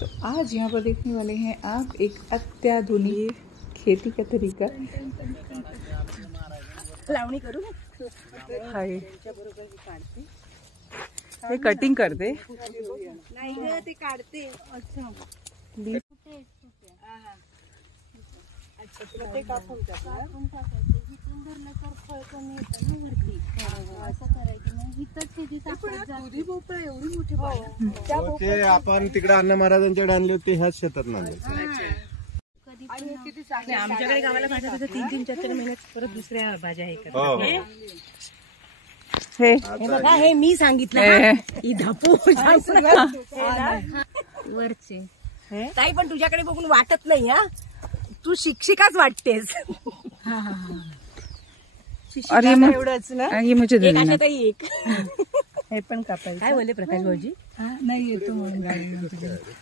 तो आज यहाँ पर देखने वाले हैं आप एक अत्याधुनिक खेती का तरीका। लावणी करू हाय हे कटिंग करते नाही ग ते काढते। अच्छा अच्छा तुला ते कापून टाकायचं हिथून धरलं तर फळ कमी येतं ना वरती असं करायचं मग हिथंच त्याची दुधी भोपळा एवढी मोठी पाहिजे ते आपण तिकडे अण्णा महाराजांच्याकडे आणले होते ह्याच शेतात नांदले। आमच्याकडे गावाला भाज्या 3-3, 4-4 महिन्यात परत दुसऱ्या भाज्या हे करतात। हे बघा हे मी सांगितलं ही धापू वरचे ताई पण तुझ्याकडे बघून वाटत नाही हा तू शिक्षिकाच वाटतेस। अरे एवढंच ना ये मुझे देना एक ताई एक हे पण कापायचं। काय बोलले प्रकाश भाऊजी नाही येतो म्हणून गाडी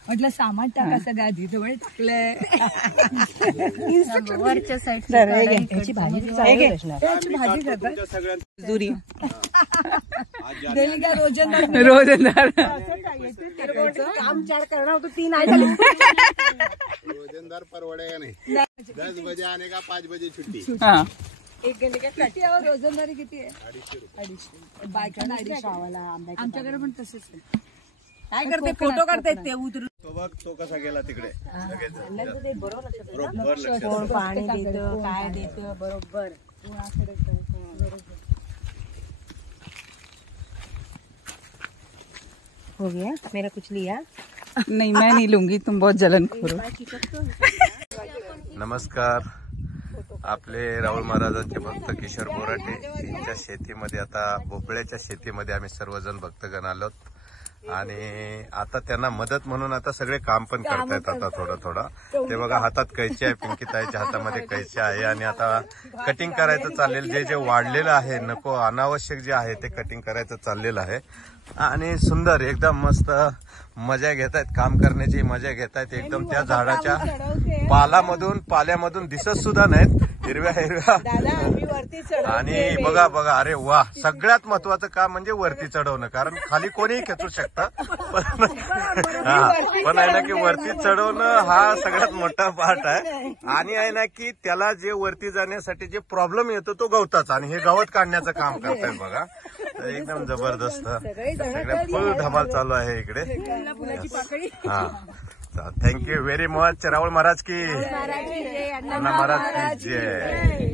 म्हटलं सामान टाका सगळं आधी जवळ टाकलंय वरच्या साईड त्याची भाजी जातात दुरी रोजंदार काम 4 करणार होतो 3 आहे झाले। रोजंदार परवडेगा नहीं 10 बजे आने का 5 बजे छुट्टी। हाँ एक घंटे किती आहे रोजंदारी किती आहे 250 बायकांना 250 आवाला आमच्याकडे पण तसेच आहे। काय करते फोटो काढतायत ते उतरून तो बघ तो कसा गेला तिकडे कोण पाणी देतं काय देतं बरोबर हो गया मेरा कुछ लिया नहीं मैं नहीं लूंगी, तुम बहुत जलनखोर हो। नमस्कार, आपले राहुल महाराजांचे भक्त किशोर बोराटे यांच्या शेतीमध्ये आता भोपळ्याच्या शेतीमध्ये आम्ही सर्वजण भक्तगण आलोत आणि आता त्यांना मदत म्हणून आता सगळे काम पण करतायत। आता थोडं ते बघा हातात कैची आहे, पिंकीताईच्या हातामध्ये कैची आहे आणि आता कटिंग करायचं चाललेलं जे वाढलेलं आहे नको अनावश्यक जे आहे ते कटिंग करायचं चाललेलं आहे आणि सुंदर एकदम मस्त मजा घेतायत, काम करण्याची मजा घेतायत एकदम। त्या झाडाच्या पाल्यामधून दिसत सुद्धा नाहीत हिरव्या आणि बघा अरे वा, सगळ्यात महत्वाचं काम म्हणजे वरती चढवणं, कारण खाली कोणीही खेचू शकतं पण आहे ना की वरती चढवणं हा सगळ्यात मोठा पार्ट आहे आणि आहे ना की त्याला जे वरती जाण्यासाठी जे प्रॉब्लेम येतो तो गवताचा आणि हे गवत काढण्याचं काम करतायत बघा। एकदम जबरदस्त सगळं फुल धमाल चालू आहे इकडे। हा thank you very much Rahul Maharaj की, अण्णा महाराज की जय।